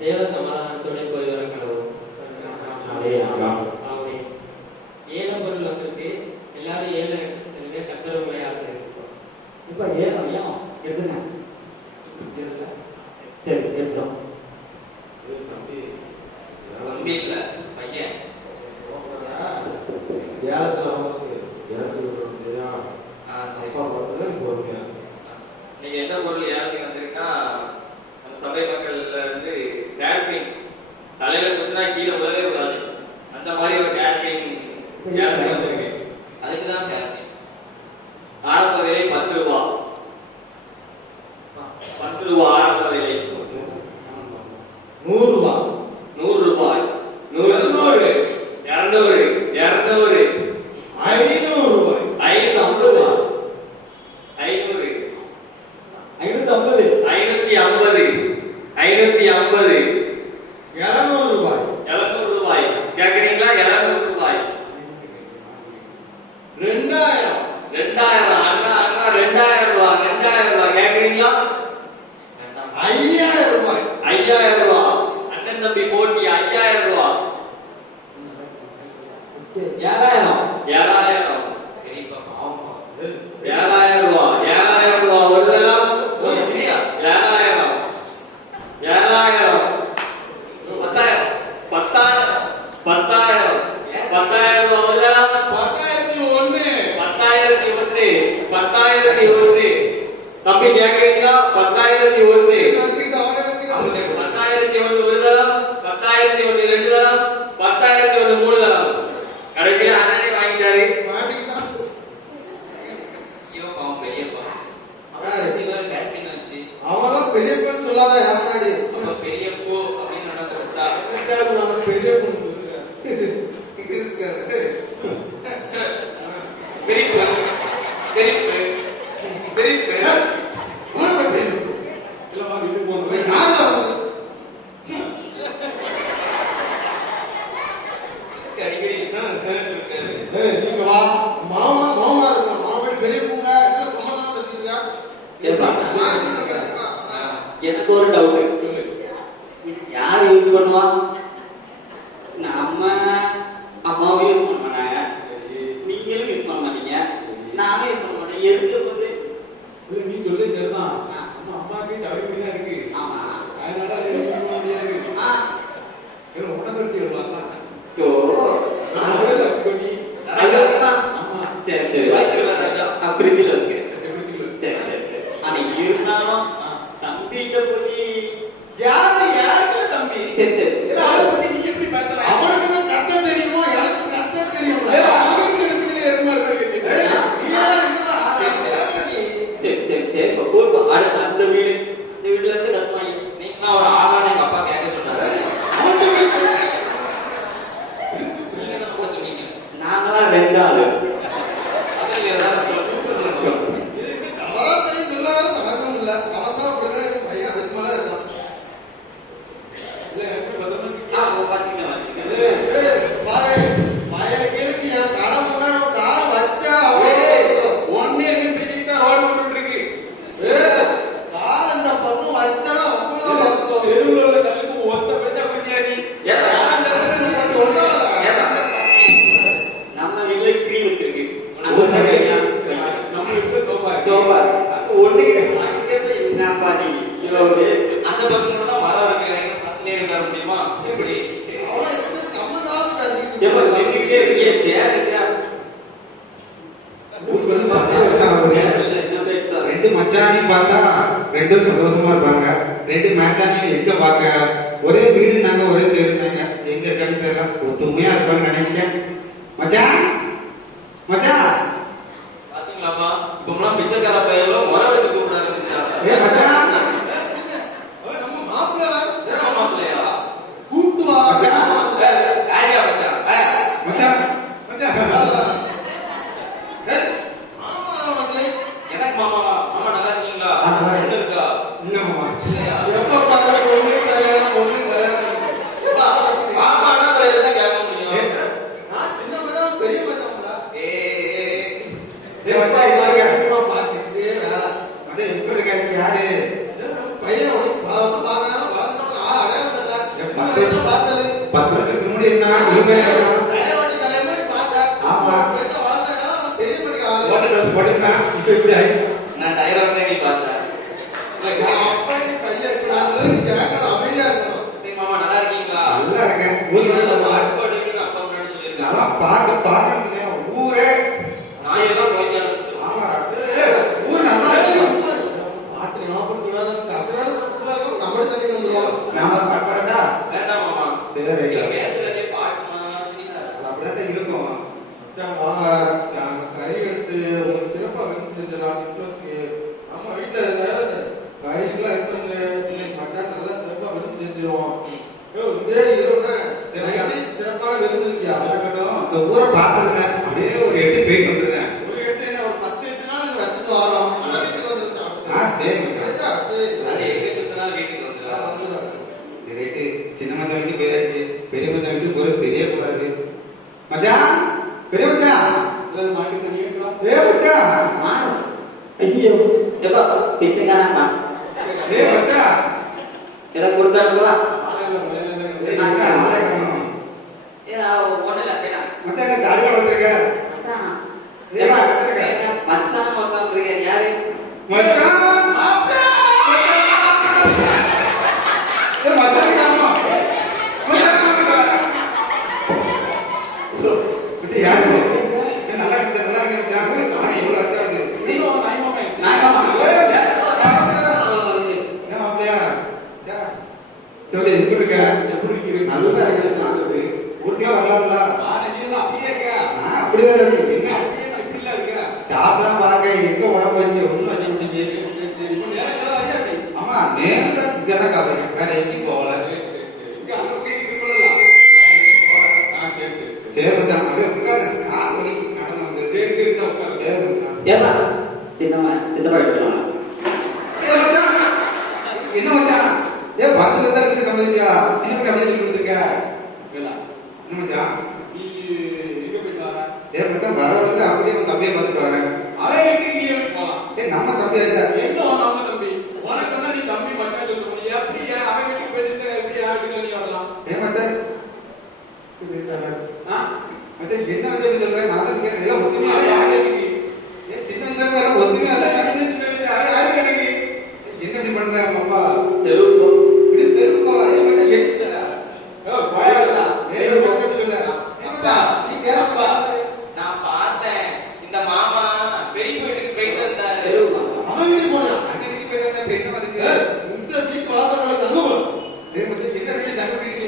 தேவ சமாதானத்தோட போய் வர கடவுள். ஏழை பொருள் வந்திருக்கு, எல்லாரும் ஏழை எடுத்து கத்தர் உங்களை ஆசீர்வதிப்பார். இப்ப ஏழை எடுத்துங்க. சரி எடுத்துறோம். தம்பி இல்ல பையன் நீங்க என்ன பொருள் யாருக்கு வந்திருக்கா சபை மக்கள்ல இருந்து கேட்ரிங் தலையில குத்தினா கீழே உதவே கூடாது அந்த மாதிரி ஒரு கேட்ரிங் வந்திருக்கு. அதுக்குதான் கேட்ரிங். ஆரம்ப விலை 10 ரூபாய். 10 ரூபாய் ஆரம்ப விலை. 100 ரூபாய். 100 ரூபாய். 100 200 200 500 ரூபாய். 550 ரூபாய். 500 550 550 550 700 ரூபாய். 700 ரூபாய். கேக்குறீங்களா? 700 ரூபாய். 2000 2000 அண்ணா 2000 ரூபாய். 2000 ரூபாய் கேக்குறீங்களா? 5000 ரூபாய். 5000 ரூபாய். அண்ணன் தம்பி போட்டி 5000 ரூபாய். 7000 7000 7000 ரூபாய். 7000 ரூபாய். ஒரு தரம் 7000 7000 10,000 10,000 10,000 10,000 ரூபாய். ஒரு தரம் 10,001 10,001 தம்பி கேக்குறீங்களா? 10,001 10,001 ஒரு தரம் 10,001 ரெண்டு தரம் 10,001 மூணு தரம். கடைசியா அண்ணனே வாங்கிட்டாரு. அவெல்லாம் பெரிய பெண் சொல்லாத யாருனாடி பெரிய பூ அப்படின்னு நடந்துட்டா பெரிய பொண்ணு இருக்காரு. பெரிப்பு பெரிப்பு பெரிப்பு இல்லம்மா வீட்டுக்கு போனது நான் அடிக்கடி நீங்க வா மாமா இருக்கு மாமா பெரிய பூங்க என்ன சமாதானம் பேசிருக்கா? எனக்கு ஒரு டவுட். யார் யூஸ் பண்ணுவா? நம்ம அம்மாவும் யூஸ் பண்ண மாட்டாங்க, நீங்களும் யூஸ் பண்ண மாட்டீங்க, நானும் யூஸ் பண்ண மாட்டேன். எதுக்கு வந்து நீ சொல்லி தெரியுமா? அம்மாவுக்கு சபை தான் இருக்கு. ஆமா, அதனால யூஸ் பண்ண முடியாது. உடம்பு வரலாம். சரி சரி அப்படி வச்சுக்கிறேன். சரி சரி சரி. ஆனா இருந்தாலும் தம்பிகிட்ட போய் யாருக்கு தம்பி? சரி சரி அவரை பத்தி நீ எப்படி பேசுற? அவனுக்கு தான் கத்த தெரியுமோ, எனக்கு கத்த தெரியும். அவனுக்கு இருக்குதுல எருமாடு இருக்கு. சரி சரி சரி. அந்த வீடு இந்த வீட்டுல இருந்து கத்துவாங்க. நீங்க ஒரு ஆளான எங்க அப்பா கேட்க சொன்னாரு. நீங்க தான் கூட சொன்னீங்க. நாங்களாம் 2 ஆளு. அதுல ஏதாவது இதுக்கு தவறாத்தையும் சொல்லாத சமயம் இல்ல. அவன்தான் அப்படிதான் பையன் அதுக்கு மேல இருக்கான். இல்ல எப்படி பதமா பாத்தீங்கன்னா பாரு பையன் கேளுக்கு என் கடை முன்னாடி ஒரு காரை வச்சா ஒன்னே நின்று தான் ரோடு போட்டு இருக்கு. கார் இந்த பக்கம் வச்சா அவ்வளவு வந்தோம். தெருவுல உள்ள கல்லுக்கு ஒத்த பைசா குடிக்காது. நம்ம வீட்டுல கிளி வச்சிருக்கு. நம்ம இப்ப சோபா ஒண்ணு என்ன பாதி அந்த பக்கம் மரம் இருக்கு பக்கத்துலயே இருக்க முடியுமா? எப்படி அவன் எப்படி சம்மதம் தின்னுக்கிட்டே இருக்கே சேர் இருக்கா? ரெண்டு மச்சானி பார்த்தா ரெண்டும் சந்தோஷமா இருப்பாங்க. ரெண்டு மச்சானி எங்க பார்க்க ஒரே வீடு நாங்க ஒரே தெருனாங்க. எங்க இருக்கான்னு தெரியல. ஒத்துமையா இருப்பாங்க நினைக்கிறேன். மச்சான் மச்சான் பாத்தீங்களாப்பா? இப்பெல்லாம் பிச்சைக்கார பையெல்லாம் முறை வச்சு கூப்பிட ஆரம்பிச்சாங்க. ஏ மச்சான் நம்ம மாப்பிள்ளை மாப்பிள்ளையா கூப்பிட்டு வா. மச்சான் மச்சான் மச்சான் மச்சான் படுக்கிறான் இப்ப எப்படி ஆயி நான் டைரக்டா நீ பார்த்தேன். இல்ல, அப்பா நீ கையை எடுக்கக்கூடாது, நீ கேட்கணும், அமைதியா இருக்கணும். சரி மாமா நல்லா இருக்கீங்களா? நல்லா இருக்கேன். நீங்க நல்ல பாட்டு பாடுவீங்கன்னு அப்பா முன்னாடி சொல்லியிருக்காங்க. நல்லா பாட்டு ஊரே நான் ஏதோ குறைக்க ஆரம்பிச்சிருவேன். ஆமாடா. ஊர் நல்லா இருக்கு. பாட்டு ஞாபகம் கூடாது, கத்துறாரு, கத்துறாரு, நம்மளே தண்ணி வந்துருவோம். நாம பாட்டு பாடட்டா? வேண்டாம் மாமா. சரி. நீங்க பேசுறதே பாட்டு மாதிரி தான் இருக்கு. அது அப்படிதான் இருக்கும். மச்சான், வாங்க, நாங்க கறி எடுத்து உங்களுக்கு சிறப்பா விருந்து செஞ்சிடலாம் கிறிஸ்துமஸ்க்கு. நம்ம வீட்டுல இருக்க கறிக்கெல்லாம் எடுத்து இன்னைக்கு மச்சான் நல்லா சிறப்பா விருந்து செஞ்சிருவோம். இதே இருங்க, நைட்டு சிறப்பான விருந்து இருக்கியா? இருக்கட்டும். இந்த ஊரை பார்த்ததுல அப்படியே ஒரு 8 போயிட்டு வந்துருக்கேன். ஒரு 8 என்ன, ஒரு 10 8 நாள் நீங்க வச்சுட்டு வரோம். நம்ம வீட்டுக்கு வந்துருச்சா? சரி மச்சான். சரி, அது எங்க சுத்தினாலும் வீட்டுக்கு வந்துடும். வந்துடும். ரைட்டு. சின்ன மச்சான் வீட்டுக்கு போயாச்சு. பெரிய மச்சான் வீட்டுக்கு போறது தெரியக்கூடாது. மச்சான், பெரிய மச்சான். எல்லாரும் மாட்டுக்கு தண்ணி எடுக்கலாம். மச்சான். மாடு. ஐயோ எப்பா பிச்சுக்காரப்பா. மச்சான். இதை கொடுத்தாருவா. அக்கா, நாளை காணோம். ஒண்ணு இல்ல கேட்டா மச்சான் என்ன தாடியா வளர்த்துருக்க? மச்சான் உட்காந்துருக்க யாரு? மச்சான். மச்சான் காணோம். மச்சான் யாரு? நல்லா இருக்கு, நல்லா இருக்கு மச்சான். இவ்வளவு அர்த்தம் இருக்கு. ஏன் அப்படியா? சரி, எப்படி இருக்க? நல்லா இருக்கு மச்சான். ஊருக்குலாம் வரலாம்ல? நான் அப்படிதான் இருக்கேன். என்ன? சாப்பிடலாம் பாருங்க, எங்க உடம்பு வச்சு ஒண்ணும் வச்சு முடிஞ்சு. ஆமா, நேரம் இங்கதான் காப்பீங்க, வேற எங்கேயும் போகல. சரி மச்சான், அப்படியே உட்காரு. கால் வலிக்கு நடந்து வந்து. சரி மச்சான். ஏப்பா சித்தப்பா எடுத்துக்கலாம். ஏய் மச்சான், என்ன மச்சான்? பஸ்ல தான் இருக்கு சமைச்சியா? சின்ன பண்ணி அப்படியே சொல்லி கொடுத்துருக்க. என்ன மச்சான்? மச்சான் வர வந்து அப்படியே உன் தம்பியை பார்த்துட்டு வரேன். நம்ம தம்பி ஆச்சா? மச்சான் மச்சான் என்ன வச்சு சொல்ற? நான் தான் கேட்கிறேன். எல்லாம் ஒத்துமையா சின்ன வயசுல வேற ஒத்துமையா என்ன இப்படி பண்ற அப்பா? தெருவு இப்படி தெருவுக்கு போக மச்சான் எட்டு போயா சொல்ல நீ கேப்பா. நான் பார்த்தேன். இந்த மாமா பெரிய வீட்டுக்கு போயிட்டு வந்தாரு. அவன் வீட்டுக்கு போனா அண்ணன் வீட்டுக்கு போயிட்டு வந்தா இப்ப என்ன அதுக்கு? இந்த வீட்டு வாசல்ல தங்க போலாம். மச்சான் என்ன வீட்டு தங்க வீட்டுக்கு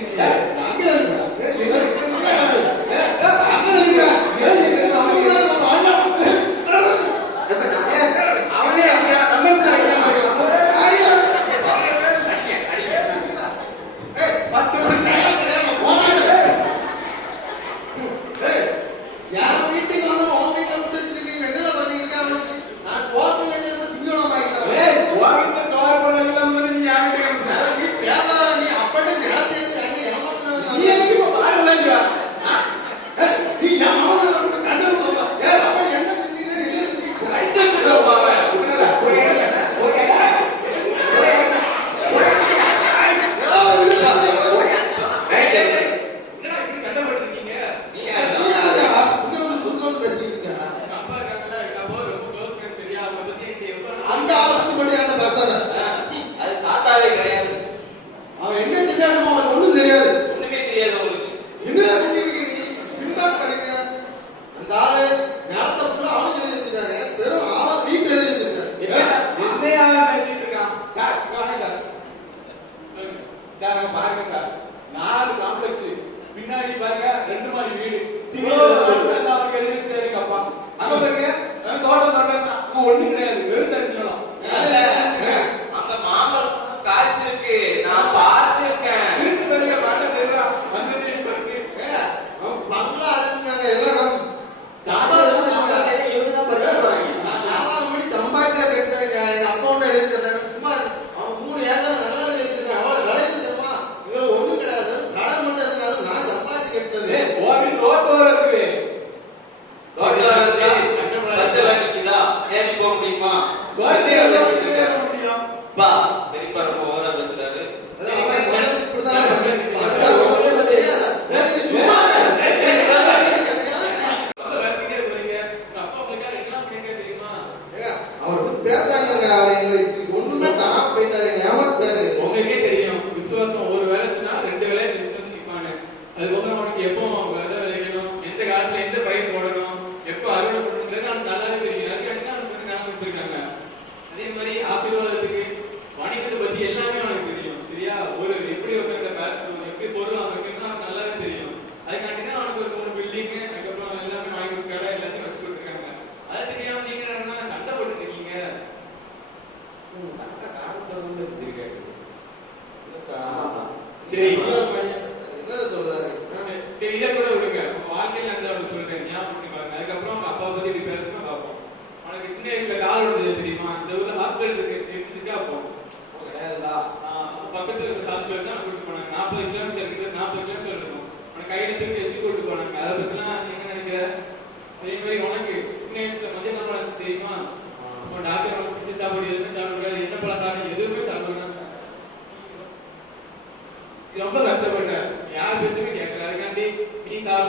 அங்க இருக்கா? என்ன அங்க இருக்கா? ஏன் நம்ம வீட்டுல நம்ம வாழலாம். அவனே நம்ம என் வீட்டுக்கு வந்து உன் வீட்டுல விட்டு வச்சிருக்கீங்க. என்னடா பண்ணிருக்கா? நான் சோத்துல இருந்து திங்கணும் ஆகிட்டேன். நீ பேசாத, நீ அப்படி நிலத்தை அங்க ஏமாத்துறது. நீ என் மாமன் கண்டு அப்ப என்ன செஞ்சீங்க?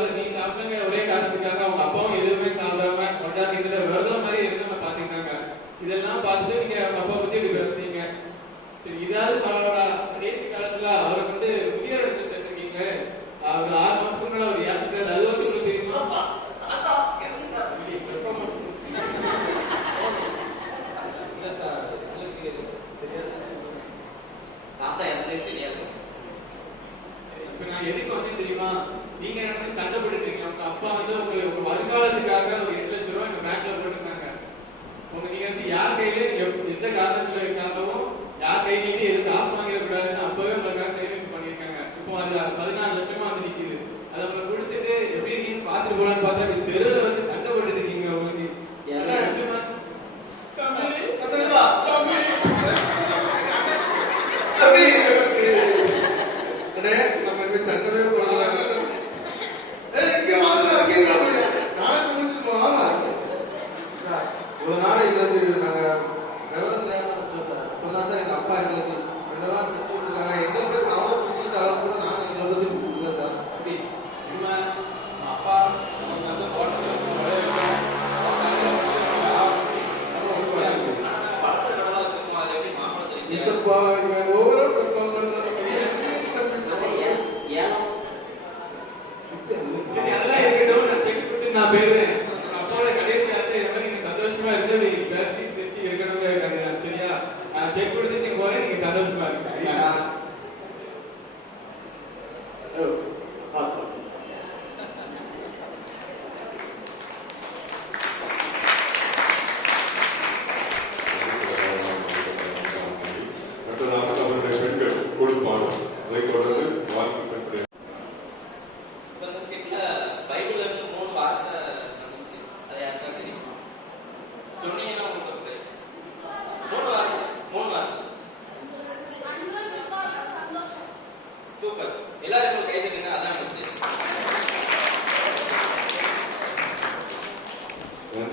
சாப்பிடாத நீ சாப்பிடுங்க ஒரே காரணத்துக்காக அவங்க அப்பாவும் எதுவுமே சாப்பிடாம கொண்டாடிட்டு விரதம் மாதிரி இருந்து பாத்துக்கிட்டாங்க. இதெல்லாம் பார்த்துட்டு நீங்க அவங்க அப்பா பத்தி இப்படி பேசுறீங்க. சரி, இதாவது அவரோட கடைசி காலத்துல அவருக்கு வந்து முதியோர் இடத்துல சேர்த்திருக்கீங்க. அவர் 6 மாசத்துக்கு முன்னாடி அவர் இறந்துட்டாரு. அது வந்து உங்களுக்கு தெரியுமா? இல்ல சார், எங்களுக்கு தெரியாது. தாத்தா எனக்கு தெரியாது. இப்ப நான் எதுக்கு வந்து தெரியுமா, நீங்க என்ன சண்டை போட்டுட்டீங்க. உங்க அப்பா வந்து உங்களுக்கு வருங்காலத்துக்காக ஒரு 8 லட்சம் ரூபாய் எங்க பேங்க்ல போட்டுருந்தாங்க. நீங்க வந்து யார் கையில எந்த காரணத்துக்காகவும் யார் கையிலேயே எதுவும் காசு வாங்கிடக்கூடாதுன்னு அப்பவே உங்களுக்காக சேவிங்ஸ் பண்ணியிருக்காங்க. இப்போ அது 14 லட்சமா வந்து நிக்குது. அதை அவங்க கொடுத்துட்டு எப்படி நீங்க பாத்துட்டு போலான்னு பார்த்தா இப்படி தெருவில் வந்து சண்டை போட்டுட்டு இருக்கீங்க. உங்களுக்கு அண்ணே, நம்ம இனிமே சண்டவே போடலாம். இங்க வாங்க, இங்க வாங்க. நாளைக்கு முடிச்சுக்கோ. சார், ஒரு நாளைக்கு வந்து நாங்க விவரம் தெரியாம இருக்கோம் சார். இப்பதான் சார் எங்க அப்பா எங்களுக்கு 2 நாள் செத்து விட்டுருக்காங்க. எங்களை பத்தி அவங்க புரிஞ்சுக்கிட்ட அளவு கூட நாங்க எங்களை பத்தி இல்லை சார். அப்படி உண்மை அப்பா அவங்க வந்து ஹோட்டல் பழச கடலா வச்சிருக்கோம். அது எப்படி மாம்பழம் தெரியும்? இசப்பா, இவன் ஒவ்வொரு அதெல்லாம் இருக்கட்டும். நான் செக் பண்ணி நான் போயிடுறேன். அப்பாவோட கடைசி காலத்துல இந்த மாதிரி நீங்க சந்தோஷமா இருந்து பேசி சிரிச்சு இருக்கணும். சரியா? செக்